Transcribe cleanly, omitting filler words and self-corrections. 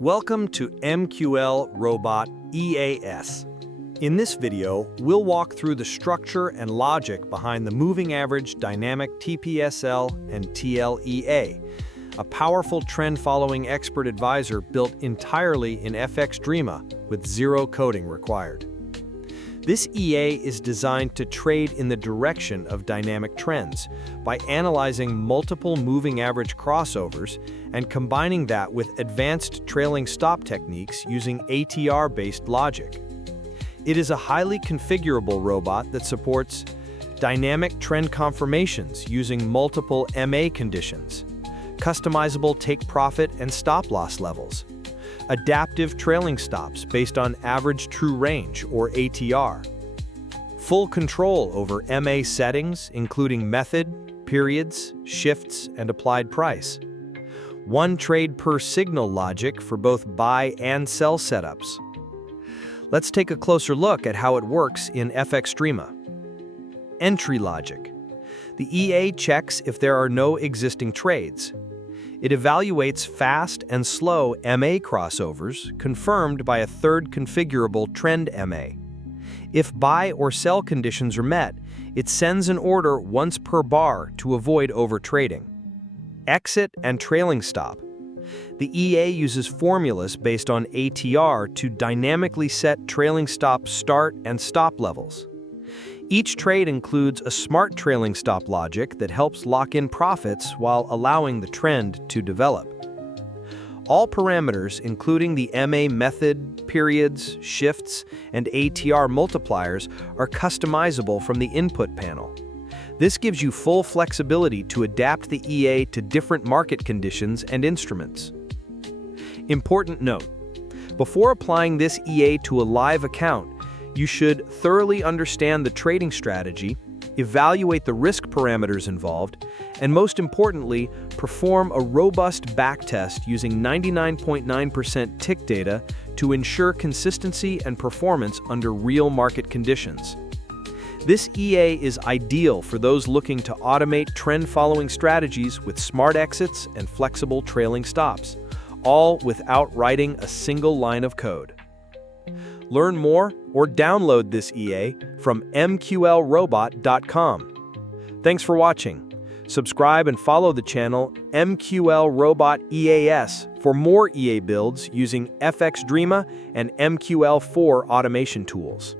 Welcome to Mqlrobot EAS. In this video, we'll walk through the structure and logic behind the moving average Dynamic TPSL&TL EA, a powerful trend-following expert advisor built entirely in FXdreema with zero coding required. This EA is designed to trade in the direction of dynamic trends by analyzing multiple moving average crossovers and combining that with advanced trailing stop techniques using ATR-based logic. It is a highly configurable robot that supports dynamic trend confirmations using multiple MA conditions, customizable take-profit and stop-loss levels, adaptive trailing stops based on average true range, or ATR, full control over MA settings, including method, periods, shifts, and applied price, one trade per signal logic for both buy and sell setups. Let's take a closer look at how it works in FXdreema. Entry logic. The EA checks if there are no existing trades. It evaluates fast and slow MA crossovers confirmed by a third configurable trend MA. If buy or sell conditions are met, it sends an order once per bar to avoid overtrading. Exit and trailing stop. The EA uses formulas based on ATR to dynamically set trailing stop start and stop levels. Each trade includes a smart trailing stop logic that helps lock in profits while allowing the trend to develop. All parameters, including the MA method, periods, shifts, and ATR multipliers, are customizable from the input panel. This gives you full flexibility to adapt the EA to different market conditions and instruments. Important note: before applying this EA to a live account, you should thoroughly understand the trading strategy, evaluate the risk parameters involved, and most importantly, perform a robust backtest using 99.9% tick data to ensure consistency and performance under real market conditions. This EA is ideal for those looking to automate trend-following strategies with smart exits and flexible trailing stops, all without writing a single line of code. Learn more or download this EA from Mqlrobot.com. Thanks for watching. Subscribe and follow the channel Mqlrobot EAS for more EA builds using FXdreema and MQL4 automation tools.